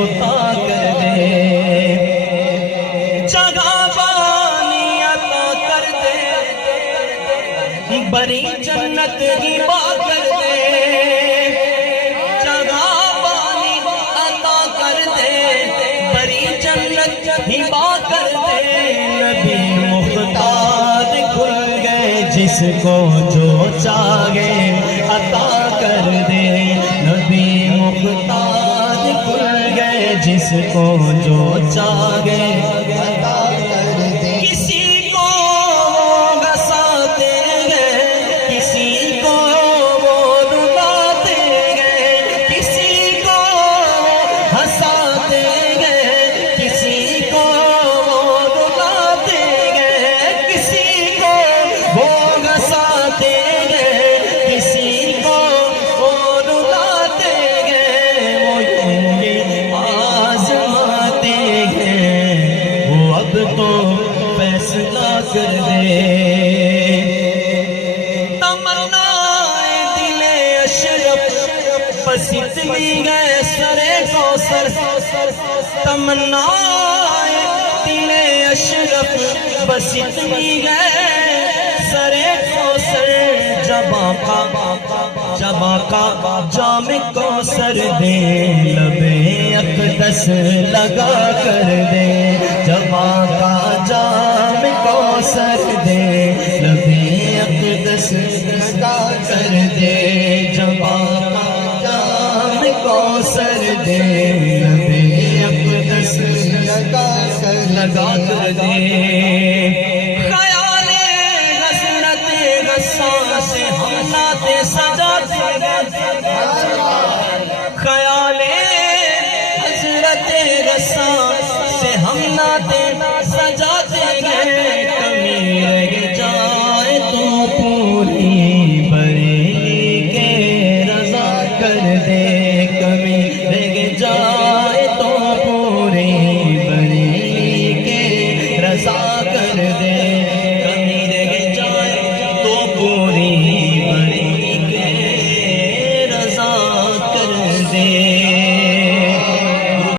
رتا کر دے، جگہ پانی عطا کر دے، بڑی جنت ہبا کر دے، جگہ پانی عطا کر دے، بڑی جنت ہبا کر دے، نبی مختار کھل گئے جس کو جو چاہے عطا کر دے، نبی مختار کھل گئے جس کو جو چاہے عطا کر دے، کسی کو وہ ہنساتے گئے، کسی کو وہ رلاتے گئے، کسی کو ہنساتے گئے، کسی کو وہ رلاتے گئے، کسی کو وہ ہنساتے گئے، کسی کو وہ رلاتے گئے، وہ یوں ہی آزماتے گئے، وہ اب تو فیصلہ کر دے، تمنا دل اشرف بس اتنی گئے سر کوثر، تمنا دل اشرف بس اتنی گئے سر کوثر، جب آقا جام کوثر دے، لب اقدس لگا کر دے، جب آقا جام کوثر دے، لب اقدس لگا کر دے، جب آقا جام کوثر دے، لب اقدس لگا کر دے، خیال حضرت غسان سے ہم نعتیں سجاتے گئے، خیال حضرت غسان سے ہم نعتیں سجاتے گئے، کمی رہ جائے تو پوری بریلی کے رضا کر دے، کمی رہ جائے تو پوری بریلی کے رضا کر دے،